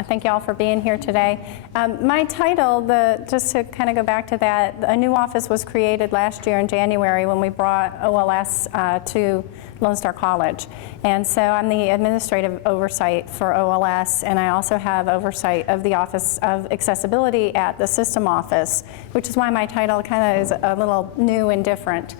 thank you all for being here today. My title, just to kind of go back to that, a new office was created last year in January when we brought OLS to Lone Star College. And so I'm the administrative oversight for OLS, and I also have oversight of the Office of Accessibility at the system office, which is why my title kind of is a little new and different.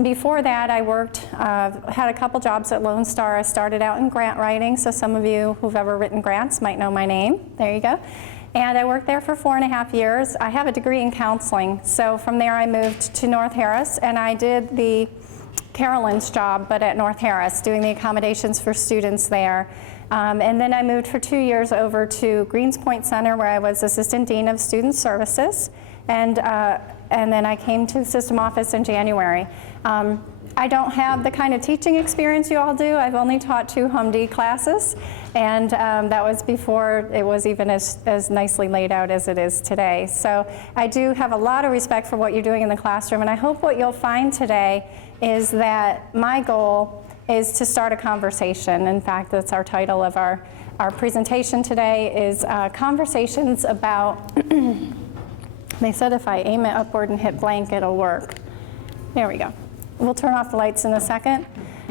Before that, I worked, had a couple jobs at Lone Star. I started out in grant writing, so some of you who've ever written grants might know my name. There you go. And I worked there for 4.5 years. I have a degree in counseling, so from there I moved to North Harris, and I did the Carolyn's job, but at North Harris, doing the accommodations for students there. And then I moved for 2 years over to Greens Point Center, where I was Assistant Dean of Student Services. And then I came to the system office in January. I don't have the kind of teaching experience you all do. I've only taught 2 HumD classes, and that was before it was even as nicely laid out as it is today. So I do have a lot of respect for what you're doing in the classroom, and I hope what you'll find today is that my goal is to start a conversation. In fact, that's our title of our presentation today, is conversations about they said if I aim it upward and hit blank, it'll work. There we go. We'll turn off the lights in a second.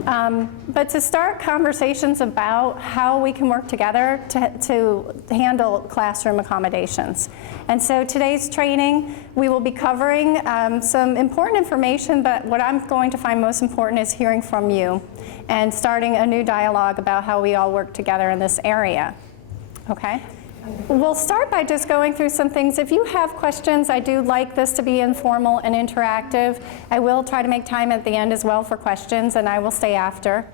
But to start conversations about how we can work together to handle classroom accommodations. And so today's training, we will be covering some important information, but what I'm going to find most important is hearing from you and starting a new dialogue about how we all work together in this area. Okay? We'll start by just going through some things. If you have questions, I do like this to be informal and interactive. I will try to make time at the end as well for questions, and I will stay after.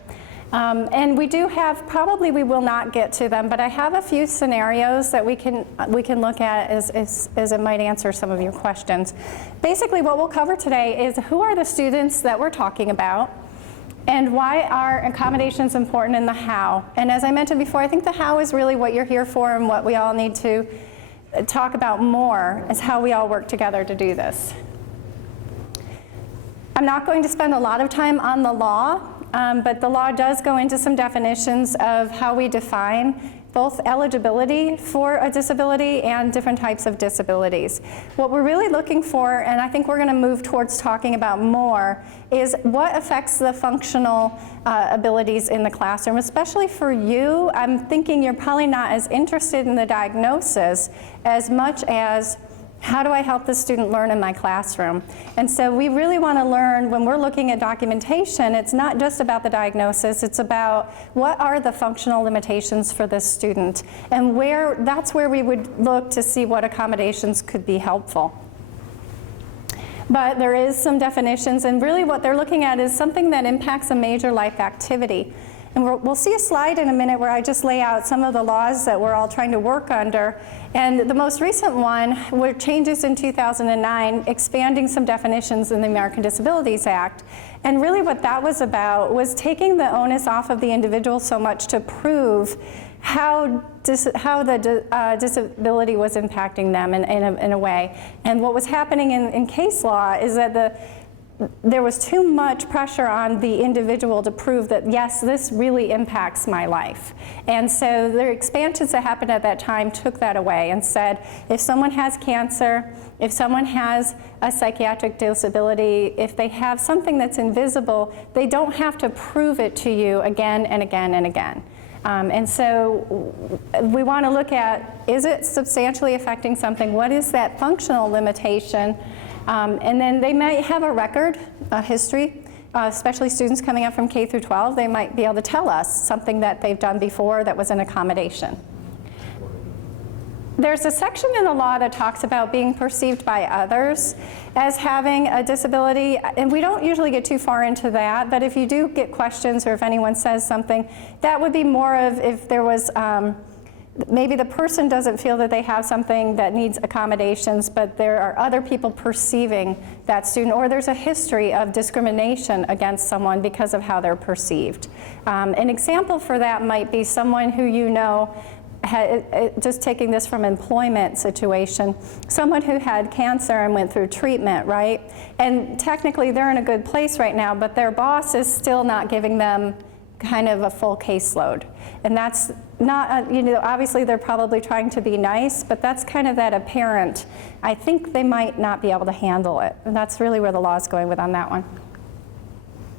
And we do have, probably we will not get to them, but I have a few scenarios that we can look at as it might answer some of your questions. Basically what we'll cover today is who are the students that we're talking about, and why are accommodations important, in the how. And as I mentioned before, I think the how is really what you're here for, and what we all need to talk about more is how we all work together to do this. I'm not going to spend a lot of time on the law, but the law does go into some definitions of how we define both eligibility for a disability and different types of disabilities. What we're really looking for, and I think we're going to move towards talking about more, is what affects the functional abilities in the classroom. Especially for you, I'm thinking you're probably not as interested in the diagnosis as much as how do I help the student learn in my classroom? And so we really want to learn, when we're looking at documentation, it's not just about the diagnosis, it's about what are the functional limitations for this student, and that's where we would look to see what accommodations could be helpful. But there is some definitions, and really what they're looking at is something that impacts a major life activity. And we'll see a slide in a minute where I just lay out some of the laws that we're all trying to work under. And the most recent one were changes in 2009, expanding some definitions in the American Disabilities Act. And really what that was about was taking the onus off of the individual so much to prove how the disability was impacting them in a way. And what was happening in case law is that there was too much pressure on the individual to prove that, yes, this really impacts my life. And so the expansions that happened at that time took that away and said, if someone has cancer, if someone has a psychiatric disability, if they have something that's invisible, they don't have to prove it to you again and again and again. And so we want to look at, is it substantially affecting something? What is that functional limitation? And then they might have a record, a history, especially students coming up from K through 12, they might be able to tell us something that they've done before that was an accommodation. There's a section in the law that talks about being perceived by others as having a disability, and we don't usually get too far into that, but if you do get questions or if anyone says something, that would be more of if there was maybe the person doesn't feel that they have something that needs accommodations, but there are other people perceiving that student, or there's a history of discrimination against someone because of how they're perceived. An example for that might be someone who you know, just taking this from employment situation, someone who had cancer and went through treatment, right? And technically they're in a good place right now, but their boss is still not giving them kind of a full caseload. And that's not, you know, obviously they're probably trying to be nice, but that's kind of that apparent, I think they might not be able to handle it. And that's really where the law is going with on that one.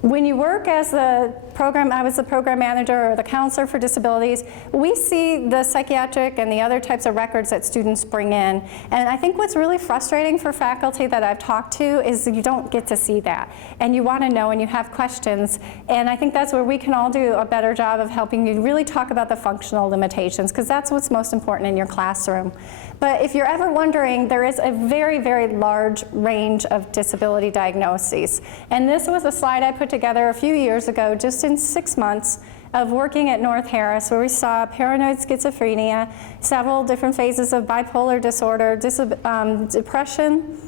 When you work as the program, I was the program manager or the counselor for disabilities, we see the psychiatric and the other types of records that students bring in. And I think what's really frustrating for faculty that I've talked to is you don't get to see that. And you want to know and you have questions. And I think that's where we can all do a better job of helping you really talk about the functional limitations, because that's what's most important in your classroom. But if you're ever wondering, there is a very, very large range of disability diagnoses. And this was a slide I put together a few years ago, just in 6 months of working at North Harris, where we saw paranoid schizophrenia, several different phases of bipolar disorder, depression,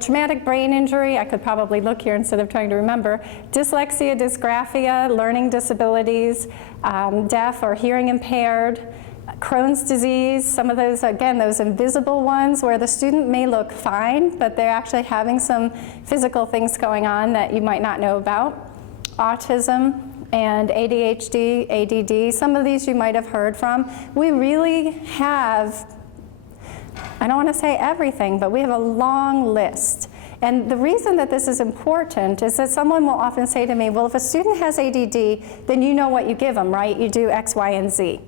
traumatic brain injury, I could probably look here instead of trying to remember, dyslexia, dysgraphia, learning disabilities, deaf or hearing impaired, Crohn's disease, some of those, again, those invisible ones where the student may look fine, but they're actually having some physical things going on that you might not know about. Autism and ADHD, ADD, some of these you might have heard from. We really have, I don't want to say everything, but we have a long list. And the reason that this is important is that someone will often say to me, well, if a student has ADD, then you know what you give them, right? You do X, Y, and Z.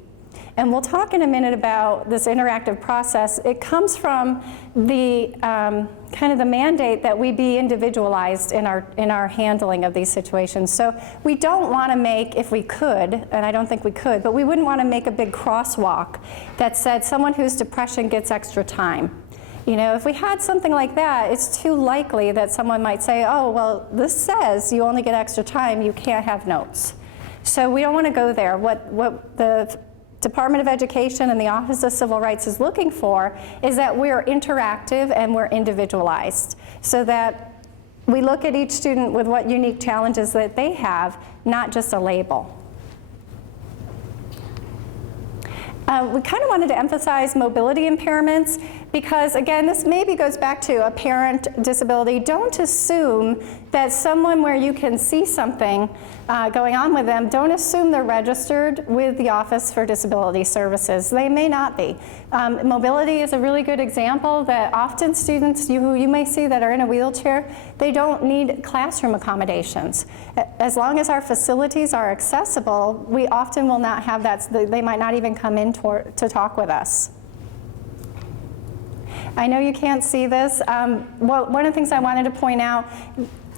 And we'll talk in a minute about this interactive process. It comes from the kind of the mandate that we be individualized in our handling of these situations. So we don't want to make, if we could, and I don't think we could, but we wouldn't want to make a big crosswalk that said someone whose depression gets extra time. You know, if we had something like that, it's too likely that someone might say, oh, well, this says you only get extra time, you can't have notes. So we don't want to go there. What the Department of Education and the Office of Civil Rights is looking for is that we're interactive and we're individualized, so that we look at each student with what unique challenges that they have, not just a label. We kind of wanted to emphasize mobility impairments because, again, this maybe goes back to apparent disability. Don't assume that someone where you can see something going on with them, don't assume they're registered with the Office for Disability Services. They may not be. Mobility is a really good example that often students who you may see that are in a wheelchair, they don't need classroom accommodations. As long as our facilities are accessible, we often will not have that. They might not even come in to talk with us. I know you can't see this. One of the things I wanted to point out,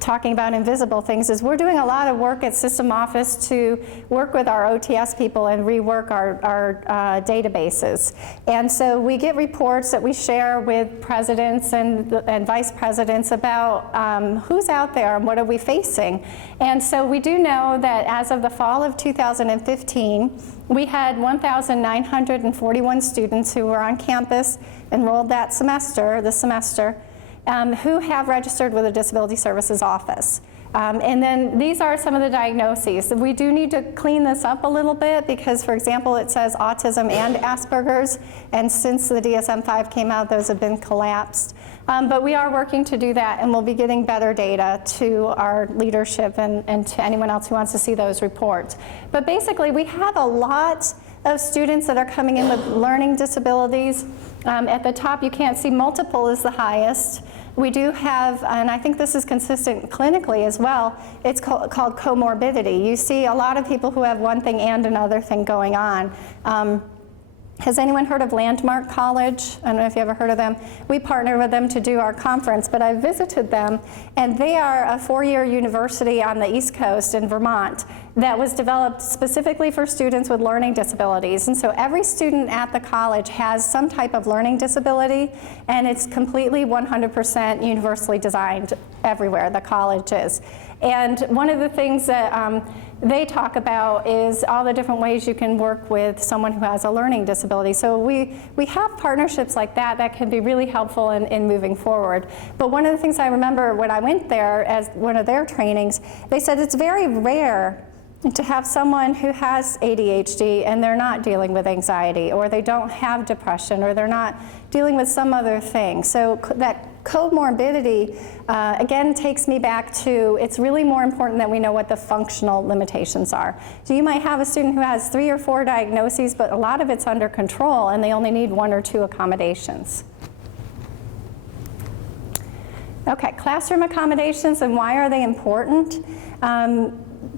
talking about invisible things, is we're doing a lot of work at System Office to work with our OTS people and rework our databases. And so we get reports that we share with presidents and vice presidents about who's out there and what are we facing. And so we do know that as of the fall of 2015, we had 1,941 students who were on campus enrolled this semester, who have registered with the Disability Services Office. And then these are some of the diagnoses. We do need to clean this up a little bit because, for example, it says autism and Asperger's, and since the DSM-5 came out, those have been collapsed. But we are working to do that, and we'll be getting better data to our leadership and to anyone else who wants to see those reports. But basically, we have a lot of students that are coming in with learning disabilities. At the top, you can't see, multiple is the highest. We do have, and I think this is consistent clinically as well, it's called comorbidity. You see a lot of people who have one thing and another thing going on. Has anyone heard of Landmark College? I don't know if you ever heard of them. We partner with them to do our conference, but I visited them, and they are a 4-year university on the East Coast in Vermont that was developed specifically for students with learning disabilities. And so every student at the college has some type of learning disability, and it's completely 100% universally designed everywhere the college is. And one of the things that they talk about is all the different ways you can work with someone who has a learning disability. So we have partnerships like that that can be really helpful in moving forward. But one of the things I remember when I went there as one of their trainings, they said it's very rare to have someone who has ADHD and they're not dealing with anxiety, or they don't have depression, or they're not dealing with some other thing. So that comorbidity, again, takes me back to, it's really more important that we know what the functional limitations are. So you might have a student who has 3 or 4 diagnoses, but a lot of it's under control, and they only need 1 or 2 accommodations. Okay, classroom accommodations, and why are they important?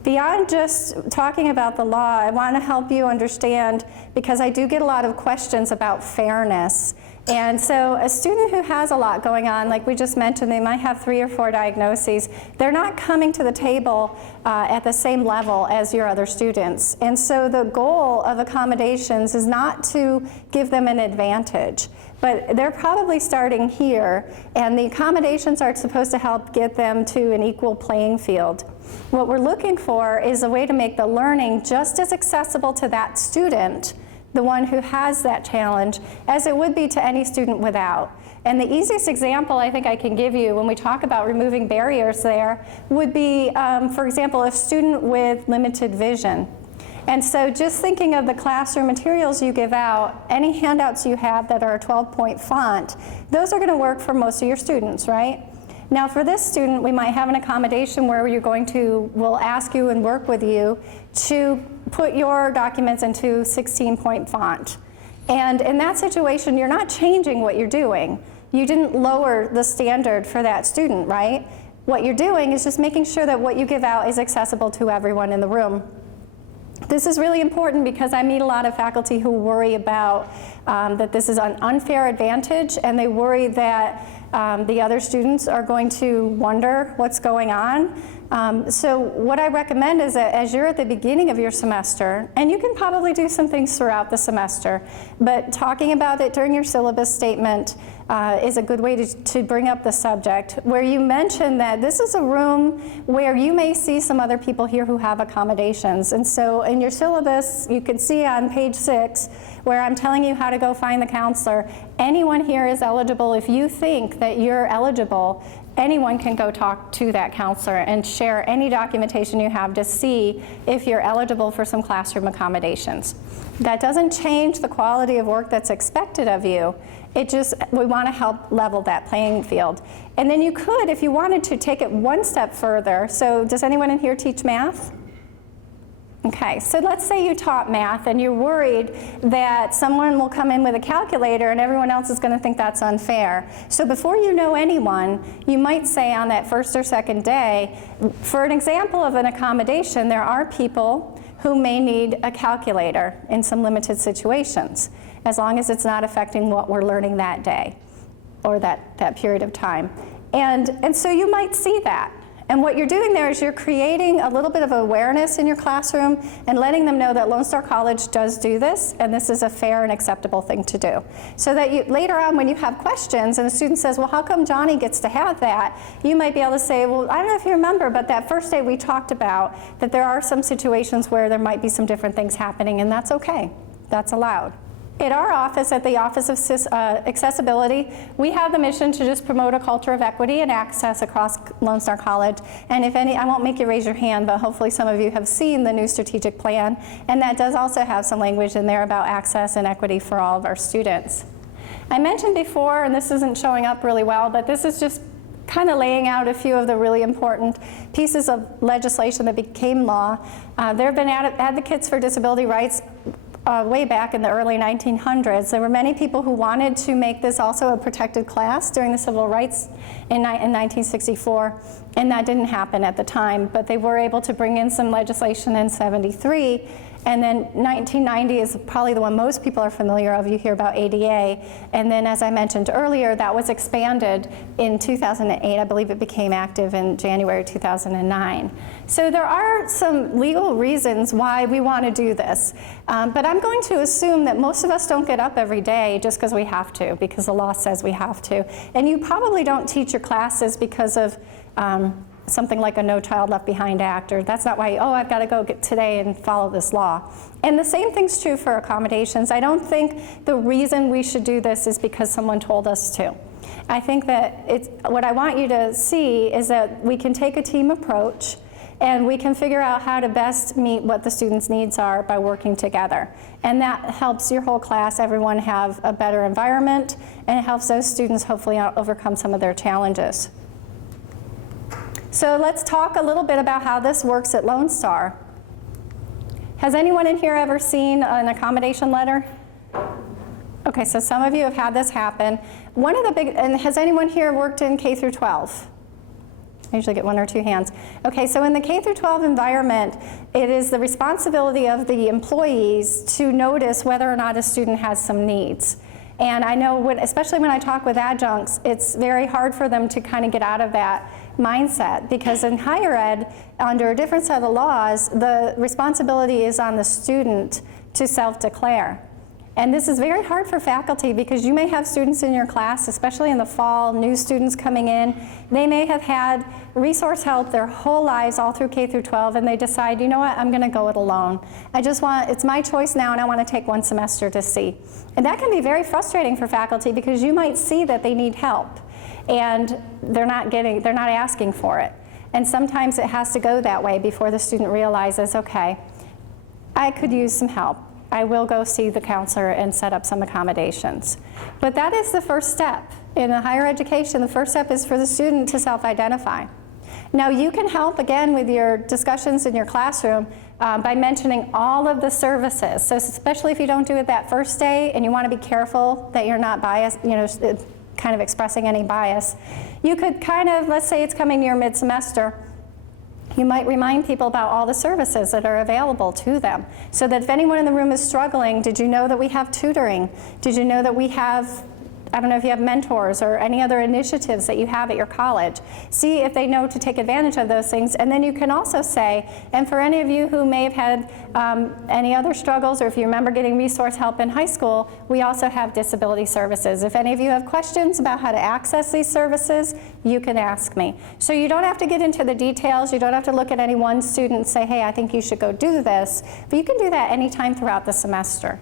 Beyond just talking about the law, I want to help you understand, because I do get a lot of questions about fairness. And so a student who has a lot going on, like we just mentioned, they might have 3 or 4 diagnoses, they're not coming to the table at the same level as your other students. And so the goal of accommodations is not to give them an advantage, but they're probably starting here, and the accommodations are supposed to help get them to an equal playing field. What we're looking for is a way to make the learning just as accessible to that student, the one who has that challenge, as it would be to any student without. And the easiest example I think I can give you when we talk about removing barriers there would be, for example, a student with limited vision. And so just thinking of the classroom materials you give out, any handouts you have that are a 12-point font, those are going to work for most of your students, right? Now for this student, we might have an accommodation where we'll ask you and work with you to put your documents into 16-point font. And in that situation, you're not changing what you're doing. You didn't lower the standard for that student, right? What you're doing is just making sure that what you give out is accessible to everyone in the room. This is really important because I meet a lot of faculty who worry about that this is an unfair advantage, and they worry that the other students are going to wonder what's going on. So what I recommend is that as you're at the beginning of your semester, and you can probably do some things throughout the semester, but talking about it during your syllabus statement is a good way to bring up the subject, where you mention that this is a room where you may see some other people here who have accommodations. And so in your syllabus, you can see on page 6, where I'm telling you how to go find the counselor. Anyone here is eligible. If you think that you're eligible, anyone can go talk to that counselor and share any documentation you have to see if you're eligible for some classroom accommodations. That doesn't change the quality of work that's expected of you. It just, we want to help level that playing field. And then you could, if you wanted to, take it one step further. So does anyone in here teach math? Okay, so let's say you taught math and you're worried that someone will come in with a calculator and everyone else is going to think that's unfair. So before you know anyone, you might say on that first or second day, for an example of an accommodation, there are people who may need a calculator in some limited situations, as long as it's not affecting what we're learning that day or that period of time. And so you might see that. And what you're doing there is you're creating a little bit of awareness in your classroom and letting them know that Lone Star College does do this, and this is a fair and acceptable thing to do. So that you, later on when you have questions and a student says, well, how come Johnny gets to have that? You might be able to say, well, I don't know if you remember, but that first day we talked about that there are some situations where there might be some different things happening, and that's okay. That's allowed. At our office, at the Office of Accessibility, we have the mission to just promote a culture of equity and access across Lone Star College. And if any, I won't make you raise your hand, but hopefully some of you have seen the new strategic plan. And that does also have some language in there about access and equity for all of our students. I mentioned before, and this isn't showing up really well, but this is just kind of laying out a few of the really important pieces of legislation that became law. There have been advocates for disability rights way back in the early 1900s. There were many people who wanted to make this also a protected class during the civil rights in 1964, and that didn't happen at the time, but they were able to bring in some legislation in '73. And then 1990 is probably the one most people are familiar of. You hear about ADA. And then, as I mentioned earlier, that was expanded in 2008. I believe it became active in January 2009. So there are some legal reasons why we want to do this. But I'm going to assume that most of us don't get up every day just because we have to, because the law says we have to. And you probably don't teach your classes because of something like a No Child Left Behind Act, or that's not why, oh, I've got to go get today and follow this law. And the same thing's true for accommodations. I don't think the reason we should do this is because someone told us to. I think that what I want you to see is that we can take a team approach, and we can figure out how to best meet what the students' needs are by working together. And that helps your whole class, everyone have a better environment, and it helps those students hopefully overcome some of their challenges. So let's talk a little bit about how this works at Lone Star. Has anyone in here ever seen an accommodation letter? Okay, so some of you have had this happen. One of the big, and has anyone here worked in K through 12? I usually get 1 or 2 hands. Okay, so in the K through 12 environment, it is the responsibility of the employees to notice whether or not a student has some needs. And I know, especially when I talk with adjuncts, it's very hard for them to kind of get out of that mindset, because in higher ed, under a different set of laws, the responsibility is on the student to self-declare. And this is very hard for faculty, because you may have students in your class, especially in the fall, new students coming in. They may have had resource help their whole lives, all through K through 12, and they decide, you know what, I'm gonna go it alone. It's my choice now, and I wanna take 1 semester to see. And that can be very frustrating for faculty, because you might see that they need help, and they're not asking for it. And sometimes it has to go that way before the student realizes, okay, I could use some help. I will go see the counselor and set up some accommodations. But that is the first step. In higher education, the first step is for the student to self-identify. Now you can help, again, with your discussions in your classroom by mentioning all of the services. So especially if you don't do it that first day and you want to be careful that you're not biased, kind of expressing any bias, you could kind of, let's say it's coming near mid-semester, you might remind people about all the services that are available to them, so that if anyone in the room is struggling, did you know that we have tutoring? Did you know that we have, I don't know if you have mentors or any other initiatives that you have at your college. See if they know to take advantage of those things. And then you can also say, and for any of you who may have had any other struggles, or if you remember getting resource help in high school, we also have disability services. If any of you have questions about how to access these services, you can ask me. So you don't have to get into the details. You don't have to look at any one student and say, hey, I think you should go do this. But you can do that anytime throughout the semester.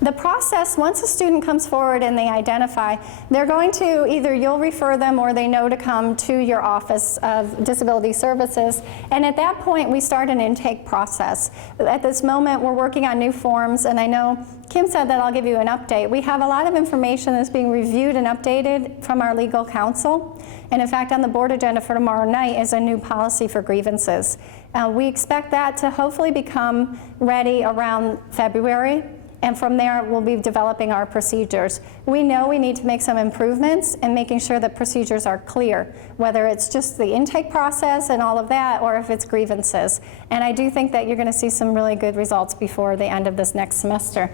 The process, once a student comes forward and they identify, they're going to either you'll refer them or they know to come to your Office of Disability Services. And at that point, we start an intake process. At this moment, we're working on new forms, and I know Kim said that I'll give you an update. We have a lot of information that's being reviewed and updated from our legal counsel. And in fact, on the board agenda for tomorrow night is a new policy for grievances. We expect that to hopefully become ready around February. And from there, we'll be developing our procedures. We know we need to make some improvements in making sure that procedures are clear, whether it's just the intake process and all of that, or if it's grievances. And I do think that you're going to see some really good results before the end of this next semester.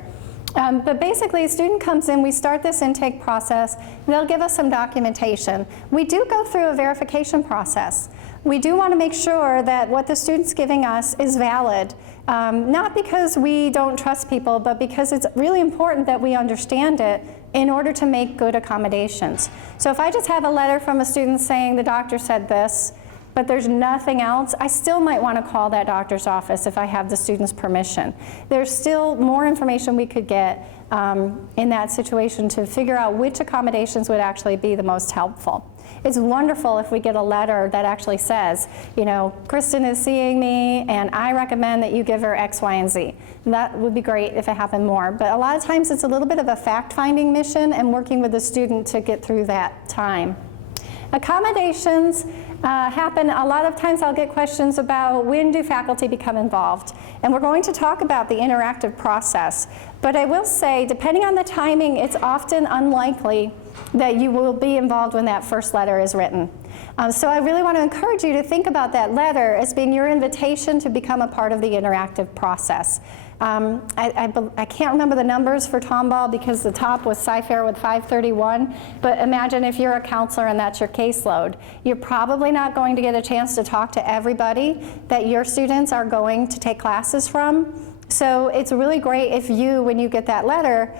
But basically, a student comes in, we start this intake process, they'll give us some documentation. We do go through a verification process. We do want to make sure that what the student's giving us is valid, not because we don't trust people, but because it's really important that we understand it in order to make good accommodations. So if I just have a letter from a student saying the doctor said this, but there's nothing else, I still might want to call that doctor's office if I have the student's permission. There's still more information we could get in that situation to figure out which accommodations would actually be the most helpful. It's wonderful if we get a letter that actually says, you know, Kristen is seeing me and I recommend that you give her X, Y, and Z. That would be great if it happened more. But a lot of times it's a little bit of a fact-finding mission and working with the student to get through that time. Accommodations happen, a lot of times I'll get questions about when do faculty become involved. And we're going to talk about the interactive process. But I will say, depending on the timing, it's often unlikely that you will be involved when that first letter is written. So I really want to encourage you to think about that letter as being your invitation to become a part of the interactive process. I can't remember the numbers for Tomball because the top was Sci-Fair with 531, but imagine if you're a counselor and that's your caseload. You're probably not going to get a chance to talk to everybody that your students are going to take classes from. So it's really great if you, when you get that letter,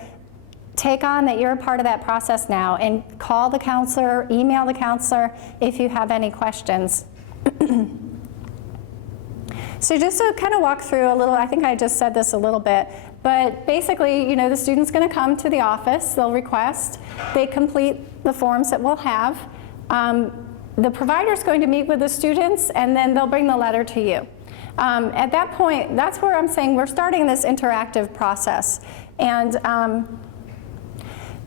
take on that you're a part of that process now and call the counselor, email the counselor if you have any questions. So just to kind of walk through a little, I think I just said this a little bit, but basically, you know, the student's going to come to the office, they'll request, they complete the forms that we'll have. the provider's going to meet with the students, and then they'll bring the letter to you. At that point, that's where I'm saying we're starting this interactive process. And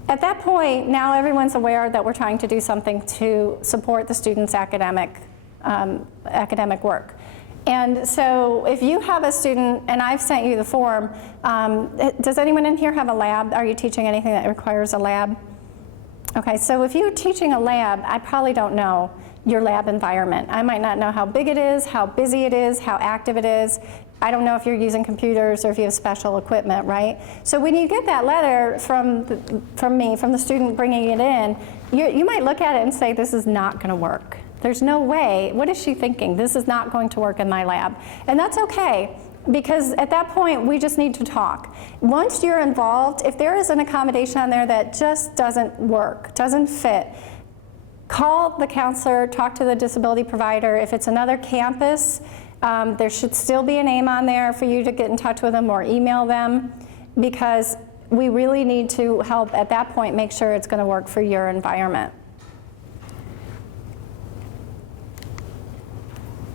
at that point, now everyone's aware that we're trying to do something to support the students' academic work. And so if you have a student, and I've sent you the form, does anyone in here have a lab? Are you teaching anything that requires a lab? Okay, so if you're teaching a lab, I probably don't know your lab environment. I might not know how big it is, how busy it is, how active it is. I don't know if you're using computers or if you have special equipment, right? So when you get that letter from me, from the student bringing it in, you might look at it and say, this is not going to work. There's no way. What is she thinking? This is not going to work in my lab. And that's okay, because at that point, we just need to talk. Once you're involved, if there is an accommodation on there that just doesn't work, doesn't fit, call the counselor, talk to the disability provider. If it's another campus, there should still be a name on there for you to get in touch with them or email them, because we really need to help at that point make sure it's going to work for your environment.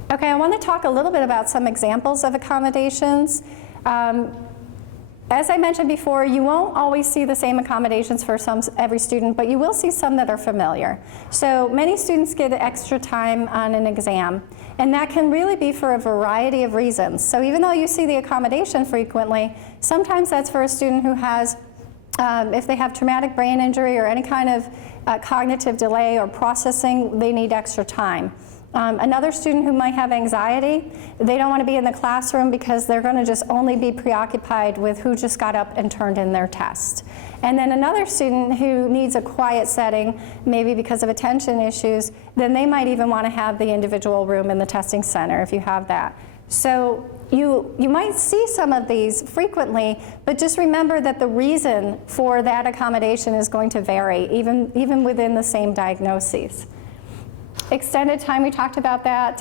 Okay, I want to talk a little bit about some examples of accommodations. As I mentioned before, you won't always see the same accommodations for every student, but you will see some that are familiar. So many students get extra time on an exam, and that can really be for a variety of reasons. So even though you see the accommodation frequently, sometimes that's for a student who has, if they have traumatic brain injury or any kind of cognitive delay or processing, they need extra time. Another student who might have anxiety, they don't want to be in the classroom because they're going to just only be preoccupied with who just got up and turned in their test. And then another student who needs a quiet setting, maybe because of attention issues, then they might even want to have the individual room in the testing center if you have that. So you might see some of these frequently, but just remember that the reason for that accommodation is going to vary, even within the same diagnoses. Extended time, we talked about that,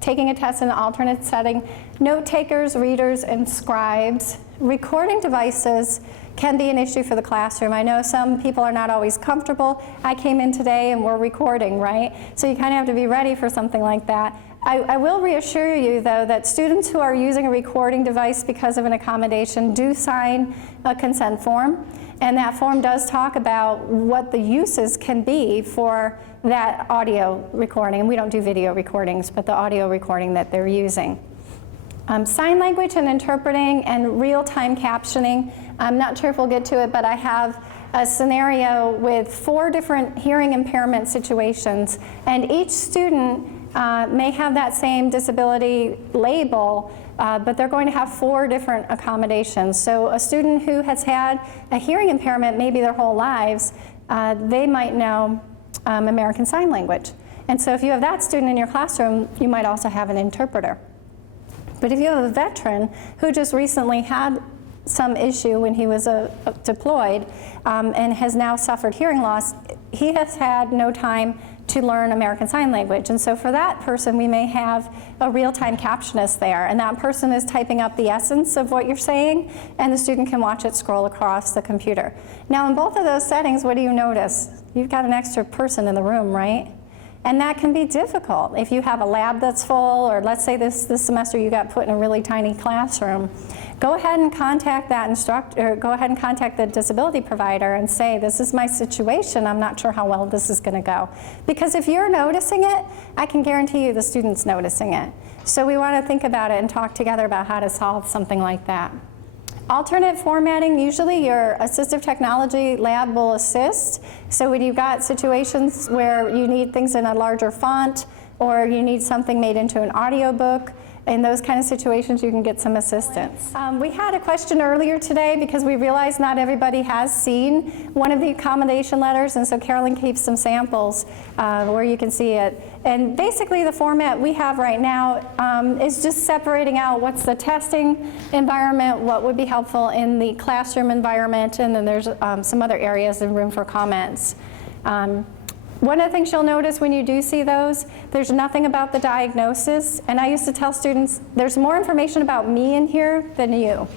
taking a test in an alternate setting. Note takers, readers, and scribes. Recording devices can be an issue for the classroom. I know some people are not always comfortable. I came in today and we're recording, right? So you kind of have to be ready for something like that. I will reassure you, though, that students who are using a recording device because of an accommodation do sign a consent form. And that form does talk about what the uses can be for that audio recording. And we don't do video recordings, but the audio recording that they're using. Sign language and interpreting and real-time captioning. I'm not sure if we'll get to it, but I have a scenario with 4 different hearing impairment situations. And each student may have that same disability label, but they're going to have 4 different accommodations. So a student who has had a hearing impairment maybe their whole lives, they might know American Sign Language. And so if you have that student in your classroom, you might also have an interpreter. But if you have a veteran who just recently had some issue when he was deployed and has now suffered hearing loss, he has had no time to learn American Sign Language. And so for that person, we may have a real-time captionist there, and that person is typing up the essence of what you're saying, and the student can watch it scroll across the computer. Now, in both of those settings, what do you notice? You've got an extra person in the room, right? And that can be difficult. If you have a lab that's full, or let's say this semester you got put in a really tiny classroom, go ahead and contact that instructor, or go ahead and contact the disability provider and say, this is my situation, I'm not sure how well this is going to go. Because if you're noticing it, I can guarantee you the student's noticing it. So we want to think about it and talk together about how to solve something like that. Alternate formatting, usually your assistive technology lab will assist. So when you've got situations where you need things in a larger font, or you need something made into an audiobook, in those kind of situations you can get some assistance. We had a question earlier today because we realized not everybody has seen one of the accommodation letters, and so Carolyn keeps some samples where you can see it. And basically the format we have right now is just separating out what's the testing environment, what would be helpful in the classroom environment, and then there's some other areas and room for comments. One of the things you'll notice when you do see those, there's nothing about the diagnosis. And I used to tell students, there's more information about me in here than you.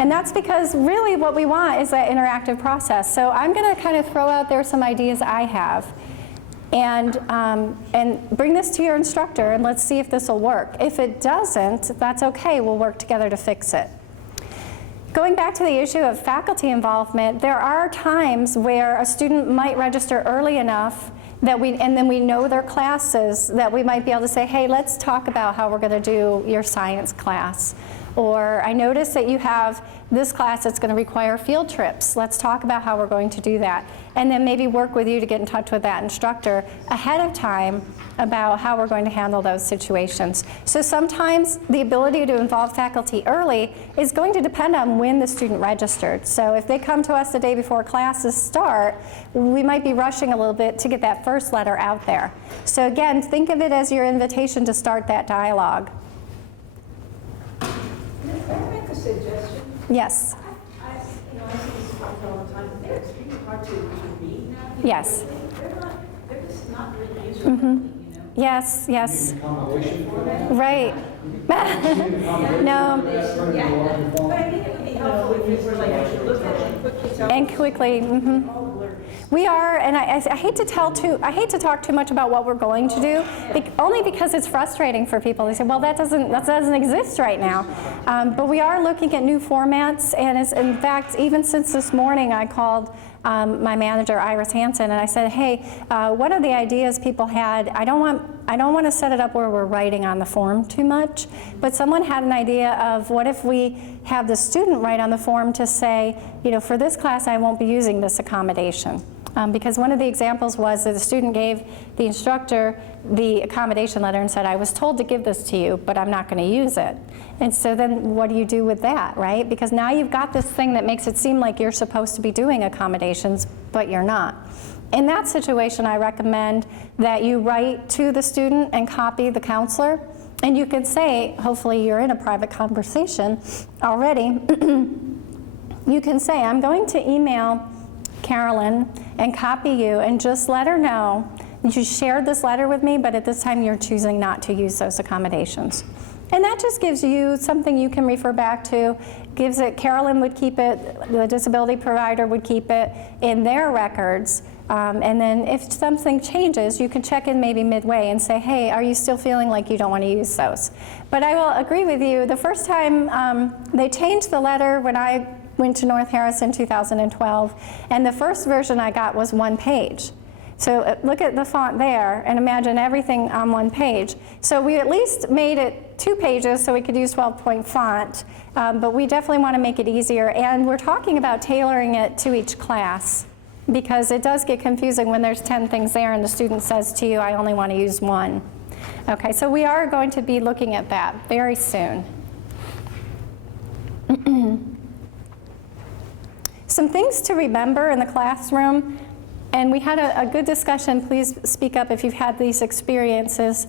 And that's because really what we want is that interactive process. So I'm going to kind of throw out there some ideas I have. and bring this to your instructor and let's see if this will work. If it doesn't, that's okay, we'll work together to fix it. Going back to the issue of faculty involvement, there are times where a student might register early enough that and then we know their classes, that we might be able to say, hey, let's talk about how we're going to do your science class. Or I notice that you have this class that's going to require field trips. Let's talk about how we're going to do that. And then maybe work with you to get in touch with that instructor ahead of time about how we're going to handle those situations. So sometimes the ability to involve faculty early is going to depend on when the student registered. So if they come to us the day before classes start, we might be rushing a little bit to get that first letter out there. So again, think of it as your invitation to start that dialogue. Can I make a suggestion? Yes. I see these spots all the time. They're extremely hard to read now. Yes. They're just not really user-friendly, you know? Yes, yes. Right. No. Yeah. But I think it would be helpful if you were like, I should look at it and quickly tell And quickly. Mm-hmm. all the words. We are, and I hate to talk too much about what we're going to do, only because it's frustrating for people. They say, well, that doesn't exist right now. But we are looking at new formats, and in fact, even since this morning, I called my manager, Iris Hansen, and I said, hey, one of the ideas people had, I don't want to set it up where we're writing on the form too much, but someone had an idea of what if we have the student write on the form to say, for this class, I won't be using this accommodation. Because one of the examples was that the student gave the instructor the accommodation letter and said, I was told to give this to you, but I'm not going to use it. And so then what do you do with that, right? Because now you've got this thing that makes it seem like you're supposed to be doing accommodations, but you're not. In that situation, I recommend that you write to the student and copy the counselor. And you can say, hopefully you're in a private conversation already, you can say, I'm going to email Carolyn and copy you and just let her know that you shared this letter with me, but at this time you're choosing not to use those accommodations. And that just gives you something you can refer back to, gives it, Carolyn would keep it, the disability provider would keep it in their records, and then if something changes, you can check in maybe midway and say, hey, are you still feeling like you don't want to use those? But I will agree with you, the first time they changed the letter when I went to North Harris in 2012, and the first version I got was 1 page. So look at the font there and imagine everything on 1 page. So we at least made it 2 pages so we could use 12-point font, but we definitely want to make it easier, and we're talking about tailoring it to each class because it does get confusing when there's 10 things there and the student says to you, I only want to use 1. Okay, so we are going to be looking at that very soon. Some things to remember in the classroom, and we had a good discussion, please speak up if you've had these experiences.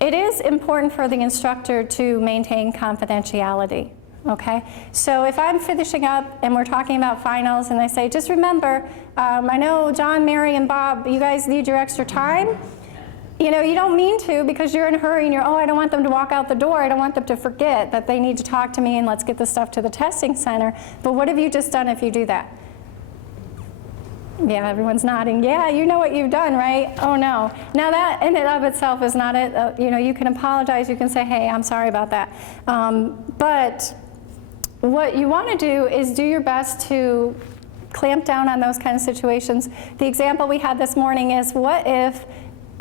It is important for the instructor to maintain confidentiality, okay? So if I'm finishing up and we're talking about finals and I say, just remember, I know John, Mary, and Bob, you guys need your extra time. You don't mean to because you're in a hurry and I don't want them to walk out the door. I don't want them to forget that they need to talk to me and let's get this stuff to the testing center. But what have you just done if you do that? Yeah, everyone's nodding. Yeah, you know what you've done, right? Oh no. Now that in and of itself is not it. You can apologize. You can say, hey, I'm sorry about that. But what you want to do is do your best to clamp down on those kind of situations. The example we had this morning is, what if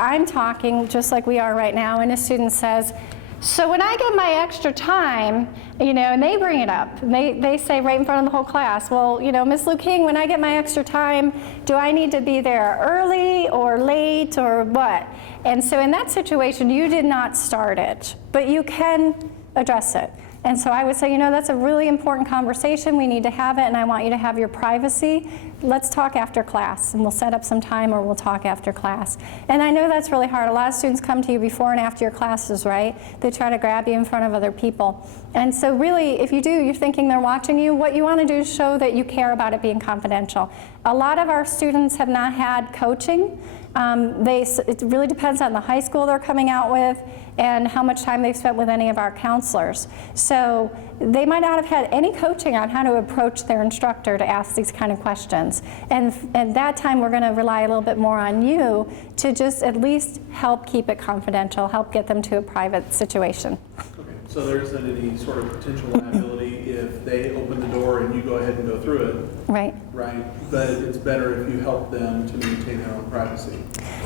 I'm talking just like we are right now, and a student says, so when I get my extra time, and they bring it up, and they say right in front of the whole class, well, Miss Lou King, when I get my extra time, do I need to be there early or late or what? And so in that situation, you did not start it, but you can address it. And so I would say, that's a really important conversation. We need to have it, and I want you to have your privacy. Let's talk after class, and we'll set up some time, or we'll talk after class. And I know that's really hard. A lot of students come to you before and after your classes, right? They try to grab you in front of other people. And so really, if you do, you're thinking they're watching you, what you want to do is show that you care about it being confidential. A lot of our students have not had coaching It really depends on the high school they're coming out with and how much time they've spent with any of our counselors. So they might not have had any coaching on how to approach their instructor to ask these kind of questions. And that time we're going to rely a little bit more on you to just at least help keep it confidential, help get them to a private situation. Okay, so there isn't any sort of potential liability if they open the door and you go ahead and go through it. Right. Right, but it's better if you help them to maintain their own privacy.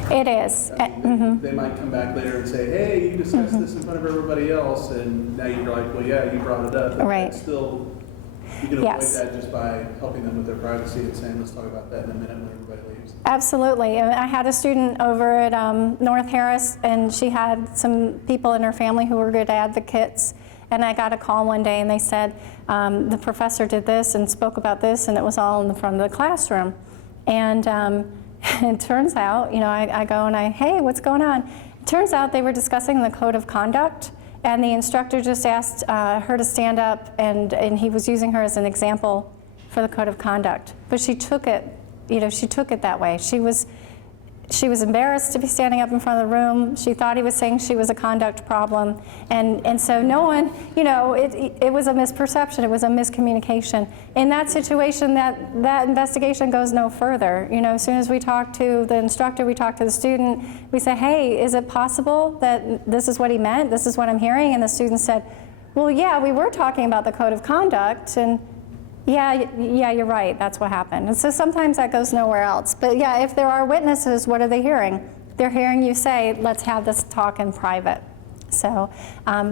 It is. I mean, they might come back later and say, hey, you discussed this in front of everybody else, and now you're like, well, yeah, you brought it up. But Right. that's still, you can avoid Yes. that just by helping them with their privacy and saying, let's talk about that in a minute when everybody leaves. Absolutely. And I had a student over at North Harris, and she had some people in her family who were good advocates. And I got a call one day, and they said, the professor did this and spoke about this, and it was all in the front of the classroom. And it turns out, I go and hey, what's going on? It turns out they were discussing the code of conduct, and the instructor just asked her to stand up, and he was using her as an example for the code of conduct. But she took it, she took it that way. She was embarrassed to be standing up in front of the room. She thought he was saying she was a conduct problem. And so no one, it was a misperception. It was a miscommunication. In that situation, that investigation goes no further. As soon as we talk to the instructor, we talk to the student, we say, hey, is it possible that this is what he meant? This is what I'm hearing? And the student said, well, yeah, we were talking about the code of conduct. And yeah, you're right, that's what happened. And so sometimes that goes nowhere else. But yeah, if there are witnesses, what are they hearing? They're hearing you say, let's have this talk in private. So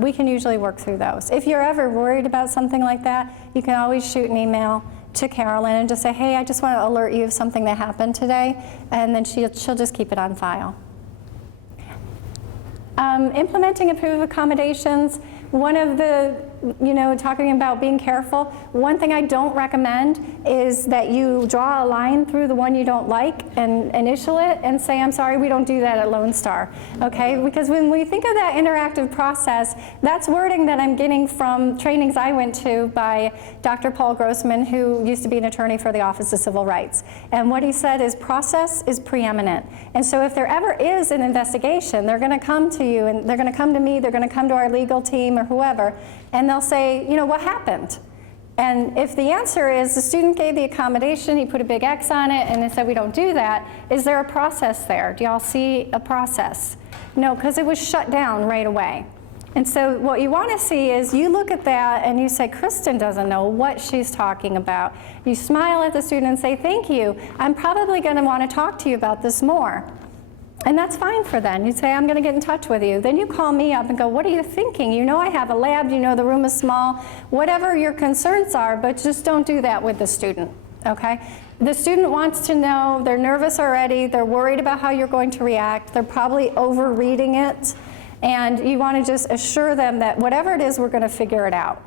we can usually work through those. If you're ever worried about something like that, you can always shoot an email to Carolyn and just say, hey, I just want to alert you of something that happened today, and then she'll just keep it on file. Implementing approved accommodations, one of the, talking about being careful, one thing I don't recommend is that you draw a line through the one you don't like and initial it and say, I'm sorry, we don't do that at Lone Star, okay? Because when we think of that interactive process, that's wording that I'm getting from trainings I went to by Dr. Paul Grossman, who used to be an attorney for the Office of Civil Rights. And what he said is process is preeminent. And so if there ever is an investigation, they're going to come to you, and they're going to come to me, they're going to come to our legal team or whoever, and they'll say, what happened? And if the answer is the student gave the accommodation, he put a big X on it, and they said we don't do that, is there a process there? Do y'all see a process? No, because it was shut down right away. And so what you want to see is you look at that and you say, Kristen doesn't know what she's talking about. You smile at the student and say, thank you. I'm probably going to want to talk to you about this more. And that's fine for them. You say, I'm going to get in touch with you. Then you call me up and go, what are you thinking? I have a lab, the room is small, whatever your concerns are, but just don't do that with the student, okay? The student wants to know, they're nervous already, they're worried about how you're going to react, they're probably over-reading it, and you want to just assure them that whatever it is, we're going to figure it out.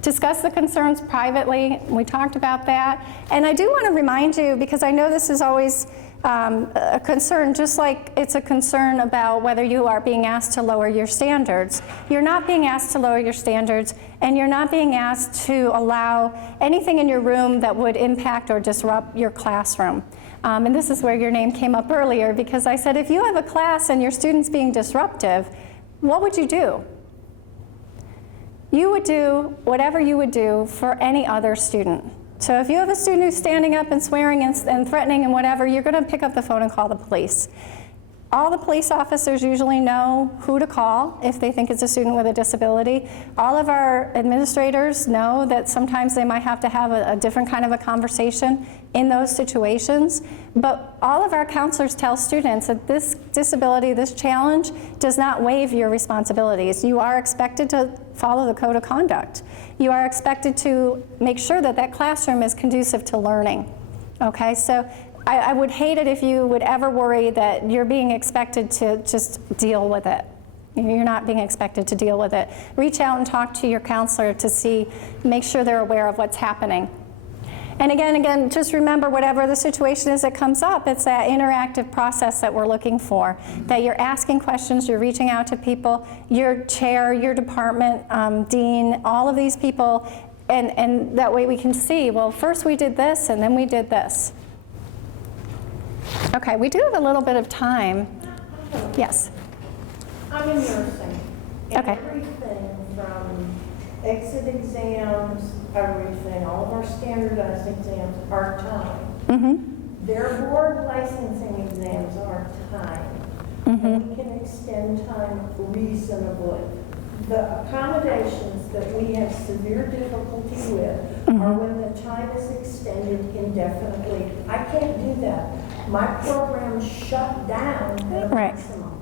Discuss the concerns privately. We talked about that. And I do want to remind you, because I know this is always a concern, just like it's a concern about whether you are being asked to lower your standards. You're not being asked to lower your standards, and you're not being asked to allow anything in your room that would impact or disrupt your classroom. And this is where your name came up earlier, because I said, if you have a class and your student's being disruptive, what would you do? You would do whatever you would do for any other student. So if you have a student who's standing up and swearing and threatening and whatever, you're going to pick up the phone and call the police. All the police officers usually know who to call if they think it's a student with a disability. All of our administrators know that sometimes they might have to have a different kind of a conversation in those situations. But all of our counselors tell students that this disability, this challenge, does not waive your responsibilities. You are expected to follow the code of conduct. You are expected to make sure that that classroom is conducive to learning. Okay, so I would hate it if you would ever worry that you're being expected to just deal with it. You're not being expected to deal with it. Reach out and talk to your counselor to make sure they're aware of what's happening. And again, just remember, whatever the situation is that comes up, it's that interactive process that we're looking for, that you're asking questions, you're reaching out to people, your chair, your department, dean, all of these people, and that way we can see, well, first we did this, and then we did this. Okay, we do have a little bit of time. Yes. I'm in nursing. And Okay. everything from exit exams, everything, all of our standardized exams are timed. Their board licensing exams are timed. And we can extend time reasonably. The accommodations that we have severe difficulty with are when the time is extended indefinitely. I can't do that. My program shut down at a Right. maximum.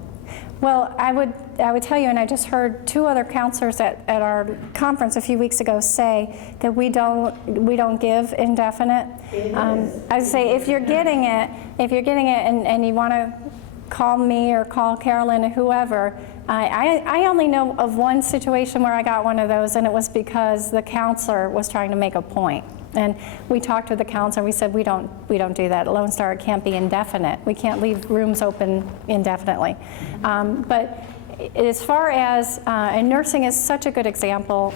Well, I would tell you, and I just heard two other counselors at our conference a few weeks ago say that we don't give indefinite. I would say if you're getting it and you want to call me or call Carolyn or whoever, I only know of one situation where I got one of those, and it was because the counselor was trying to make a point. And we talked to the counselor, we said, we don't do that. At Lone Star, it can't be indefinite. We can't leave rooms open indefinitely. But as far as, and nursing is such a good example,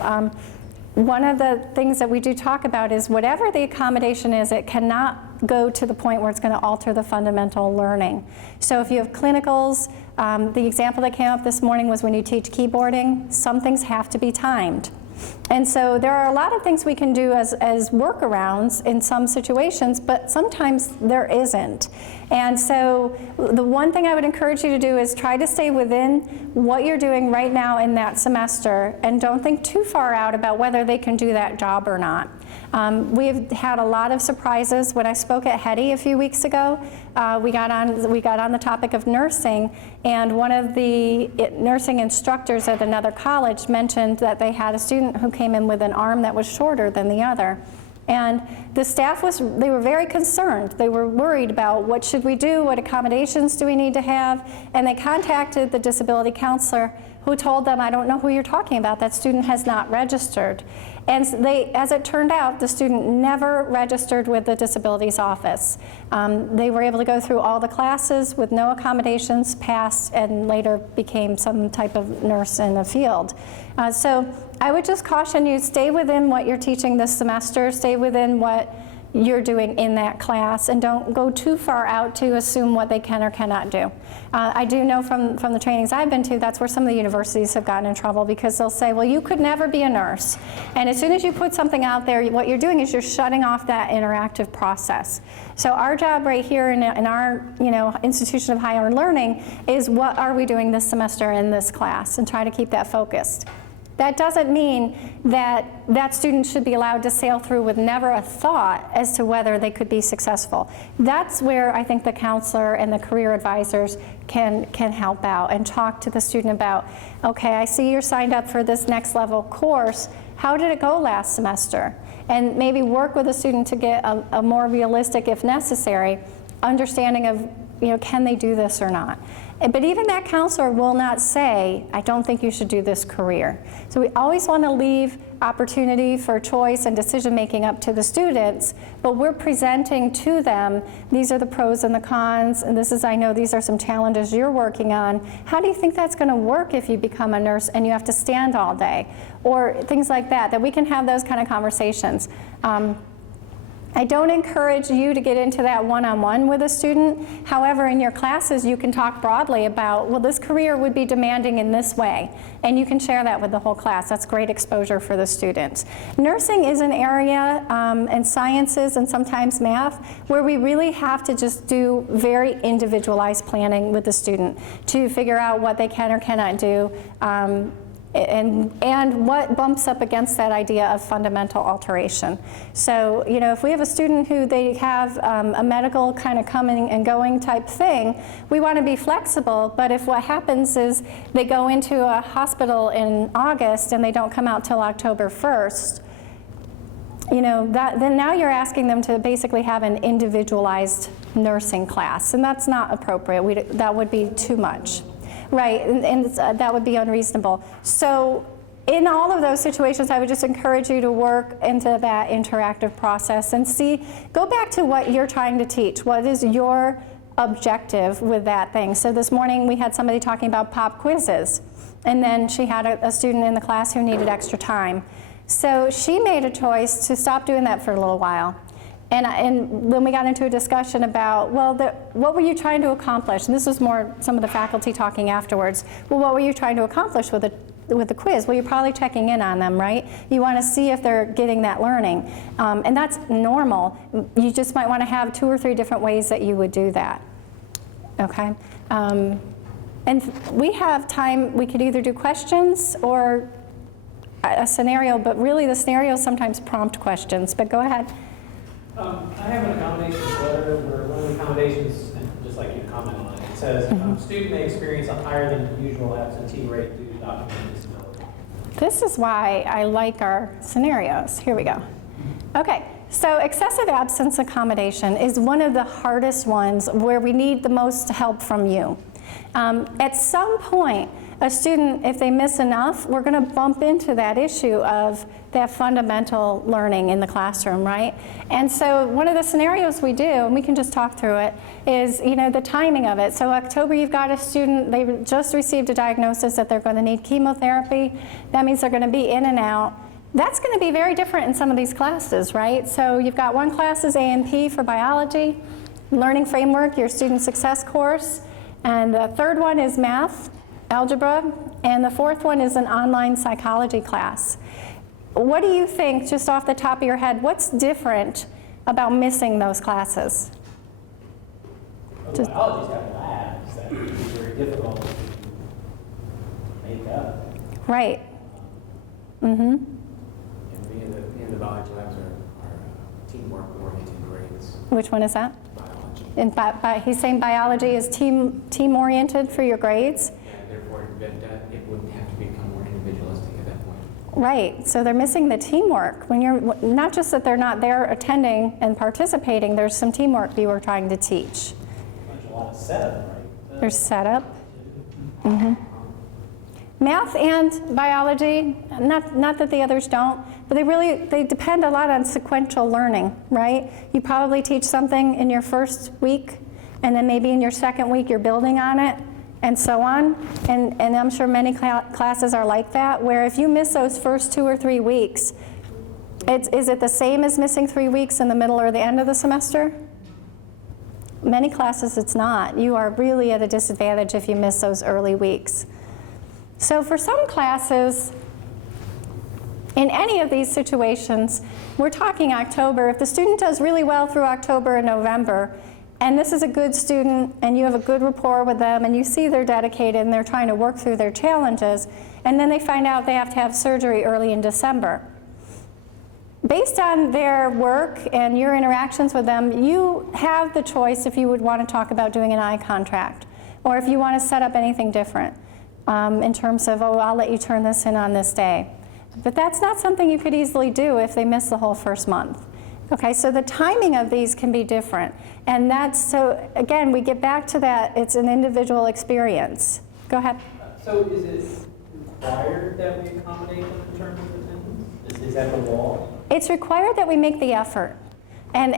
one of the things that we do talk about is whatever the accommodation is, it cannot go to the point where it's going to alter the fundamental learning. So if you have clinicals, the example that came up this morning was when you teach keyboarding, some things have to be timed. And so there are a lot of things we can do as workarounds in some situations, but sometimes there isn't. And so the one thing I would encourage you to do is try to stay within what you're doing right now in that semester, and don't think too far out about whether they can do that job or not. We've had a lot of surprises. When I spoke at Hetty a few weeks ago, we got on the topic of nursing, and one of the nursing instructors at another college mentioned that they had a student who came in with an arm that was shorter than the other. And the staff they were very concerned. They were worried about what should we do, what accommodations do we need to have, and they contacted the disability counselor, who told them, I don't know who you're talking about, that student has not registered. And as it turned out, the student never registered with the disabilities office. They were able to go through all the classes with no accommodations, passed, and later became some type of nurse in the field. So I would just caution you, stay within what you're teaching this semester, stay within what you're doing in that class, and don't go too far out to assume what they can or cannot do. I do know from the trainings I've been to, that's where some of the universities have gotten in trouble, because they'll say, well, you could never be a nurse. And as soon as you put something out there, what you're doing is you're shutting off that interactive process. So our job right here in our institution of higher learning is, what are we doing this semester in this class, and try to keep that focused. That doesn't mean that that student should be allowed to sail through with never a thought as to whether they could be successful. That's where I think the counselor and the career advisors can help out and talk to the student about, okay, I see you're signed up for this next level course. How did it go last semester? And maybe work with a student to get a more realistic, if necessary, understanding of, can they do this or not? But even that counselor will not say, I don't think you should do this career. So we always want to leave opportunity for choice and decision making up to the students, but we're presenting to them, these are the pros and the cons, and I know these are some challenges you're working on. How do you think that's going to work if you become a nurse and you have to stand all day? Or things like that we can have those kind of conversations. I don't encourage you to get into that one-on-one with a student. However, in your classes, you can talk broadly about, well, this career would be demanding in this way, and you can share that with the whole class. That's great exposure for the students. Nursing is an area, and sciences and sometimes math, where we really have to just do very individualized planning with the student to figure out what they can or cannot do. And what bumps up against that idea of fundamental alteration. So, if we have a student who they have a medical kind of coming and going type thing, we want to be flexible, but if what happens is they go into a hospital in August and they don't come out till October 1st, then now you're asking them to basically have an individualized nursing class, and that's not appropriate. That would be too much. Right, and that would be unreasonable. So in all of those situations, I would just encourage you to work into that interactive process and go back to what you're trying to teach. What is your objective with that thing? So this morning we had somebody talking about pop quizzes, and then she had a student in the class who needed extra time. So she made a choice to stop doing that for a little while. And when we got into a discussion about, well, what were you trying to accomplish? And this was more some of the faculty talking afterwards. Well, what were you trying to accomplish with the quiz? Well, you're probably checking in on them, right? You want to see if they're getting that learning. And that's normal. You just might want to have 2 or 3 different ways that you would do that. Okay? And we have time, we could either do questions or a scenario, but really the scenarios sometimes prompt questions. But go ahead. I have an accommodations letter where one of the accommodations, and just like you comment on it, it says, student may experience a higher than usual absentee rate due to documented disability. This is why I like our scenarios. Here we go. Okay, so excessive absence accommodation is one of the hardest ones where we need the most help from you. At some point, a student, if they miss enough, we're going to bump into that issue of that fundamental learning in the classroom, right? And so one of the scenarios we do, and we can just talk through it, is the timing of it. So October, you've got a student, they just received a diagnosis that they're going to need chemotherapy. That means they're going to be in and out. That's going to be very different in some of these classes, right? So you've got one class is A&P for biology, learning framework, your student success course, and the third one is math, algebra, and the fourth one is an online psychology class. What do you think, just off the top of your head, what's different about missing those classes? Well, biology's got labs that would be very difficult to make up. Right. Mm-hmm. And the biology labs are teamwork-oriented grades. Which one is that? Biology. And he's saying biology is team-oriented for your grades? And therefore, it wouldn't have to become more individualistic at that point. Right, so they're missing the teamwork. When you're, not just that they're not there attending and participating, there's some teamwork you were trying to teach. There's a lot of setup, right? There's setup. Mm-hmm. Math and biology, not that the others don't, but they depend a lot on sequential learning, right? You probably teach something in your first week, and then maybe in your second week you're building on it, and so on. And I'm sure many classes are like that, where if you miss those first 2 or 3 weeks, is it the same as missing 3 weeks in the middle or the end of the semester? Many classes it's not. You are really at a disadvantage if you miss those early weeks. So for some classes, in any of these situations, we're talking October. If the student does really well through October and November, and this is a good student, and you have a good rapport with them, and you see they're dedicated and they're trying to work through their challenges, and then they find out they have to have surgery early in December. Based on their work and your interactions with them, you have the choice if you would want to talk about doing an eye contract, or if you want to set up anything different. In terms of, oh, I'll let you turn this in on this day. But that's not something you could easily do if they miss the whole first month. Okay, so the timing of these can be different. And that's, so again, we get back to that, it's an individual experience. Go ahead. So is it required that we accommodate them in terms of attendance? Is that the law? It's required that we make the effort. And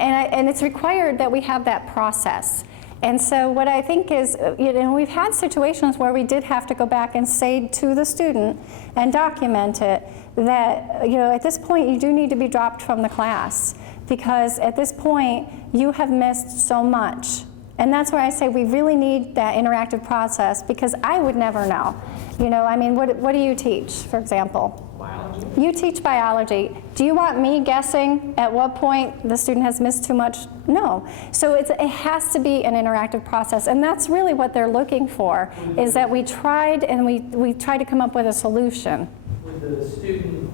it's required that we have that process. And so what I think is, we've had situations where we did have to go back and say to the student and document it that, at this point you do need to be dropped from the class because at this point you have missed so much. And that's where I say we really need that interactive process because I would never know. What do you teach, for example? Biology. You teach biology. Do you want me guessing at what point the student has missed too much? No. So it has to be an interactive process, and that's really what they're looking for, is that we tried and we tried to come up with a solution. Would the student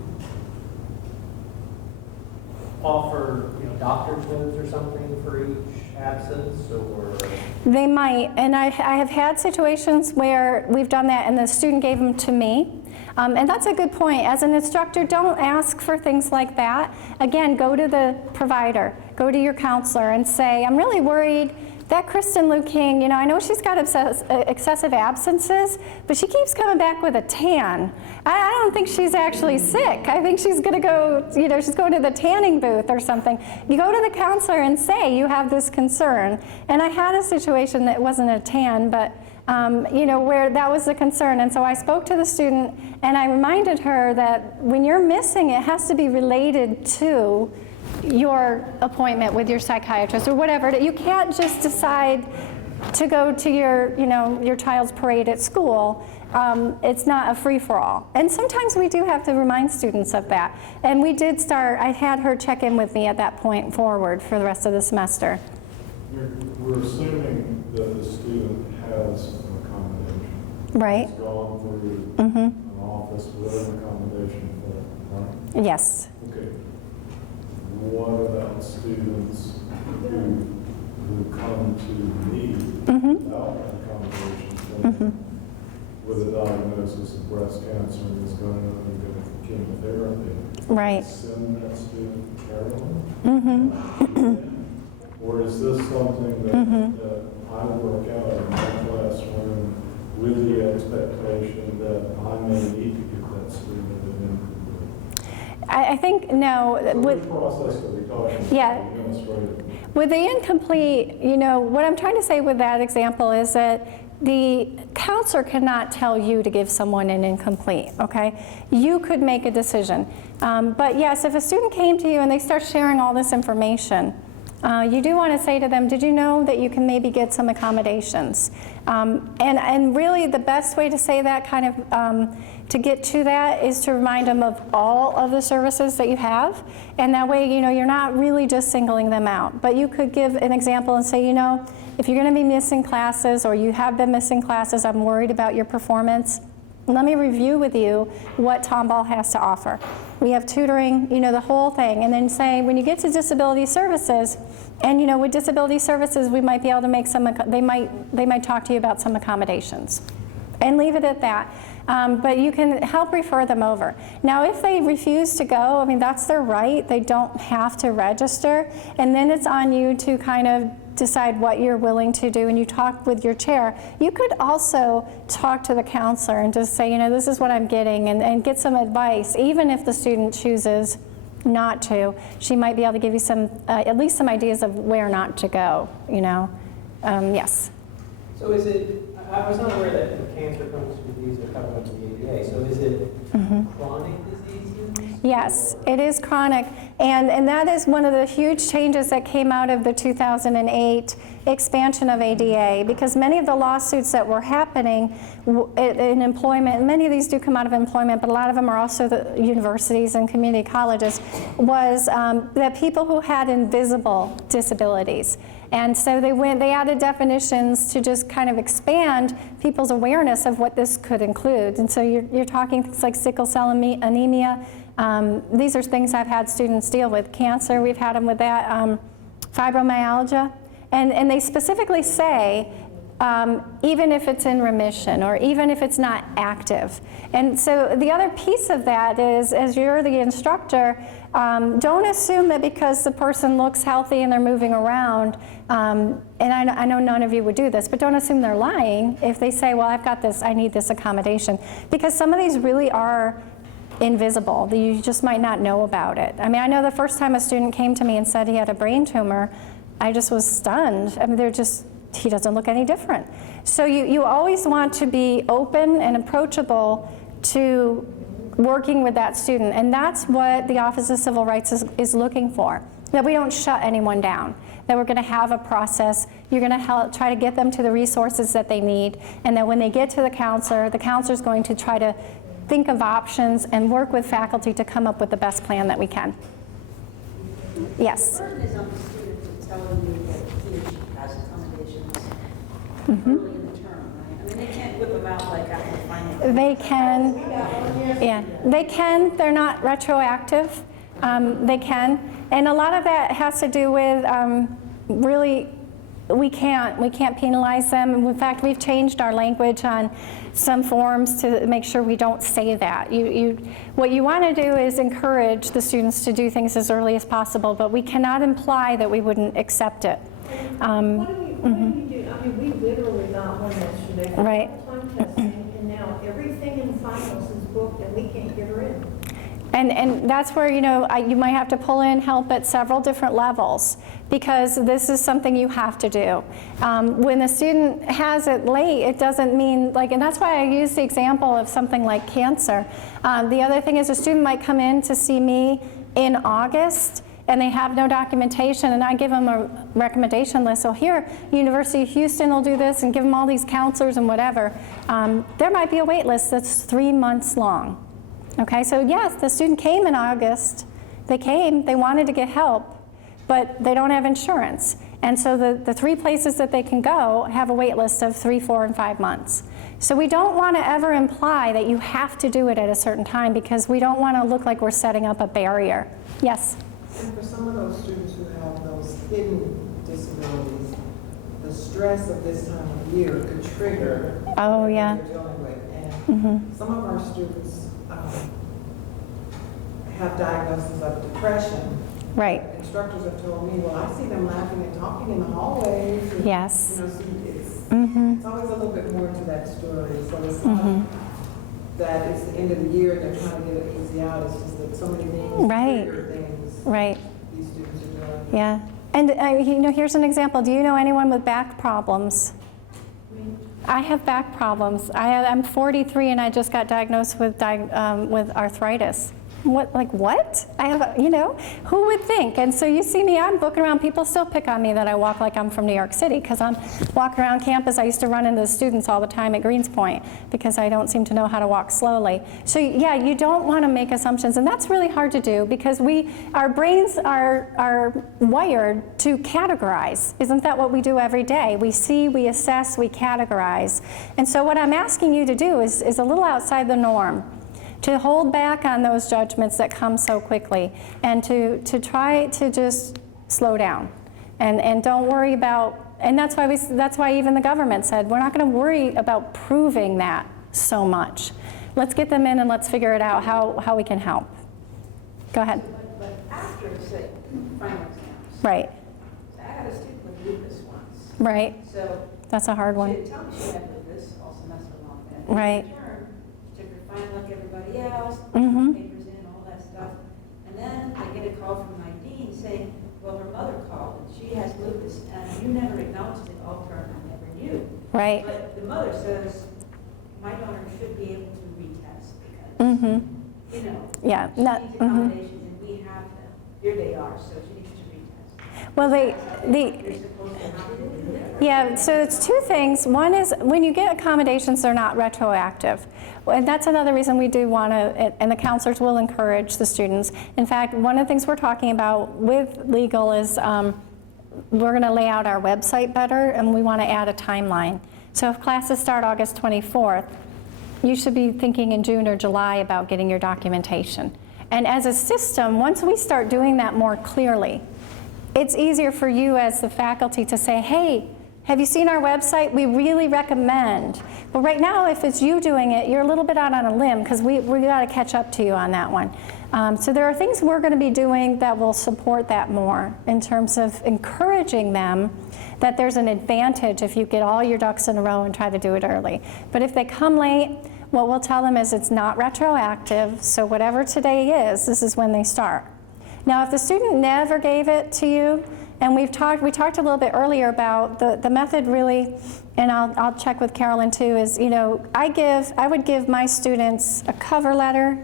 offer, doctor's notes or something for each absence, or? They might, and I have had situations where we've done that and the student gave them to me. And that's a good point. As an instructor, don't ask for things like that. Again, go to the provider, go to your counselor and say, I'm really worried that Kristen Lou King, I know she's got excessive absences, but she keeps coming back with a tan. I don't think she's actually sick. I think she's gonna go, she's going to the tanning booth or something. You go to the counselor and say you have this concern. And I had a situation that wasn't a tan, but where that was the concern. And so I spoke to the student and I reminded her that when you're missing, it has to be related to your appointment with your psychiatrist or whatever. You can't just decide to go to your child's parade at school. It's not a free-for-all. And sometimes we do have to remind students of that. And we did start, I had her check in with me at that point forward for the rest of the semester. We're assuming that the student has an accommodation. Right. It's gone through an office with an accommodation for it, right? Yes. Okay. What about students who come to me without an accommodation for with a diagnosis of breast cancer and is going to undergo chemotherapy? Right. Send that student to Carolyn? Or is this something that I work out in my classroom with the expectation that I may need to give that student an incomplete? I think, no. So which process are we talking about? Yeah. Administrative? With the incomplete, what I'm trying to say with that example is that the counselor cannot tell you to give someone an incomplete, okay? You could make a decision. But yes, if a student came to you and they start sharing all this information, you do want to say to them, did you know that you can maybe get some accommodations? And really the best way to say that kind of, to get to that is to remind them of all of the services that you have. And that way, you're not really just singling them out. But you could give an example and say, if you're going to be missing classes or you have been missing classes, I'm worried about your performance. Let me review with you what Tomball has to offer. We have tutoring, the whole thing. And then say, when you get to disability services, and with disability services, we might be able to make they might talk to you about some accommodations. And leave it at that. But you can help refer them over. Now, if they refuse to go, that's their right. They don't have to register. And then it's on you to kind of decide what you're willing to do, and you talk with your chair. You could also talk to the counselor and just say, this is what I'm getting, and get some advice. Even if the student chooses not to, she might be able to give you some, at least some ideas of where not to go, yes. So is it, I was not aware that when cancer comes with these are covered under the ADA, so is it chronic diseases? Yes, it is chronic, and that is one of the huge changes that came out of the 2008 expansion of ADA, because many of the lawsuits that were happening in employment, and many of these do come out of employment, but a lot of them are also the universities and community colleges, was that people who had invisible disabilities. And so they added definitions to just kind of expand people's awareness of what this could include. And so you're talking things like sickle cell anemia. These are things I've had students deal with. Cancer, we've had them with that. Fibromyalgia. And they specifically say, even if it's in remission or even if it's not active. And so the other piece of that is, as you're the instructor, don't assume that because the person looks healthy and they're moving around, and I know none of you would do this, but don't assume they're lying if they say, well, I've got this, I need this accommodation. Because some of these really are invisible. You just might not know about it. I know the first time a student came to me and said he had a brain tumor, I just was stunned. He doesn't look any different. So you always want to be open and approachable to working with that student, and that's what the Office of Civil Rights is looking for, that we don't shut anyone down, that we're going to have a process, you're going to try to get them to the resources that they need, and that when they get to the counselor's going to try to think of options and work with faculty to come up with the best plan that we can. Yes? The burden is on the student to tell you that he or she has accommodations early in the term, right? They can't whip them out like after final. They can, yeah, they can. They're not retroactive. They can, and a lot of that has to do with really, we can't penalize them. In fact, we've changed our language on some forms to make sure we don't say that. What you want to do is encourage the students to do things as early as possible, but we cannot imply that we wouldn't accept it. What do you do? We literally got one yesterday. Right. Time testing, and now everything in finals is booked, and we can't get her in. And that's where, you might have to pull in help at several different levels, because this is something you have to do. When a student has it late, it doesn't mean, and that's why I use the example of something like cancer. The other thing is a student might come in to see me in August, and they have no documentation, and I give them a recommendation list. So here, University of Houston will do this and give them all these counselors and whatever. There might be a wait list that's 3 months long. Okay, so yes, the student came in August. They came, they wanted to get help, but they don't have insurance. And so the 3 places that they can go have a wait list of 3, 4, and 5 months. So we don't want to ever imply that you have to do it at a certain time, because we don't want to look like we're setting up a barrier. Yes? And for some of those students who have those hidden disabilities, the stress of this time of year could trigger Oh, yeah. what they're dealing with. And some of our students have diagnoses of depression. Right. Instructors have told me, well, I see them laughing and talking in the hallways. And, Yes. you know, see, it's always a little bit more to that story. So it's not that it's the end of the year and they're trying to get it easy out. It's just that so many things, Right. trigger things Right. these students are doing. Yeah. And you know, here's an example. Do you know anyone with back problems? I have back problems. I'm 43 and I just got diagnosed with arthritis. What? I have, you know, who would think? And so you see me, I'm booking around, people still pick on me that I walk like I'm from New York City, because I'm walking around campus. I used to run into the students all the time at Greens Point because I don't seem to know how to walk slowly. So yeah, you don't want to make assumptions, and that's really hard to do, because our brains are wired to categorize. Isn't that what we do every day? We see, we assess, we categorize. And so what I'm asking you to do is a little outside the norm, to hold back on those judgments that come so quickly, and to try to just slow down, and don't worry about, and that's why even the government said we're not going to worry about proving that so much. Let's get them in and let's figure it out how we can help. Go ahead. But after, say, final exams. Right. So I had a student with lupus once. Right. So That's a hard she one. didn't tell me she had lupus all semester long. And Right. in return, she took her final like everybody else, Mhm. papers in, all that stuff. And then I get a call from my dean saying, well, her mother called and she has lupus and you never acknowledged it. Oh, Karen, I never knew. Right. But the mother says, my daughter should be able to retest because, Mm-hmm. you know, Yeah. she Not, needs mhm. accommodations and we have them. Here they are, so she needs to retest. Well, You're supposed to, how did it do that? Yeah, so it's 2 things. One is, when you get accommodations, they're not retroactive. And that's another reason we do want to, and the counselors will encourage the students. In fact, one of the things we're talking about with legal is we're going to lay out our website better, and we want to add a timeline. So if classes start August 24th, you should be thinking in June or July about getting your documentation. And as a system, once we start doing that more clearly, it's easier for you as the faculty to say, hey, have you seen our website? We really recommend. But right now, if it's you doing it, you're a little bit out on a limb, because we got to catch up to you on that one. So there are things we're going to be doing that will support that more, in terms of encouraging them that there's an advantage if you get all your ducks in a row and try to do it early. But if they come late, what we'll tell them is it's not retroactive, so whatever today is, this is when they start. Now, if the student never gave it to you, and we talked a little bit earlier about the method really, and I'll check with Carolyn too, is, you know, I would give my students a cover letter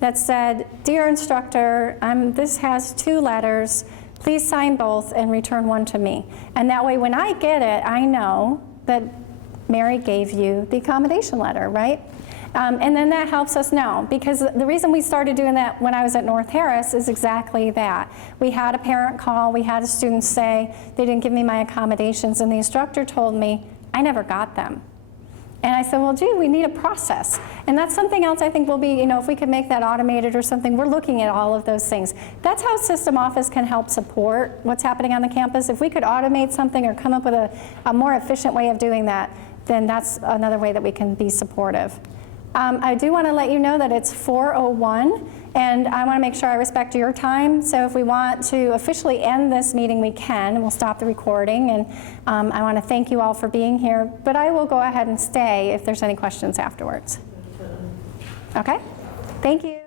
that said, dear instructor, this has 2 letters, please sign both and return one to me. And that way when I get it, I know that Mary gave you the accommodation letter, right? And then that helps us know, because the reason we started doing that when I was at North Harris is exactly that. We had a parent call, we had a student say, they didn't give me my accommodations, and the instructor told me, I never got them. And I said, well, gee, we need a process. And that's something else I think will be, you know, if we could make that automated or something, we're looking at all of those things. That's how System Office can help support what's happening on the campus. If we could automate something or come up with a more efficient way of doing that, then that's another way that we can be supportive. I do want to let you know that it's 4:01, and I want to make sure I respect your time. So if we want to officially end this meeting, we can. We'll stop the recording, and I want to thank you all for being here. But I will go ahead and stay if there's any questions afterwards. Okay? Thank you.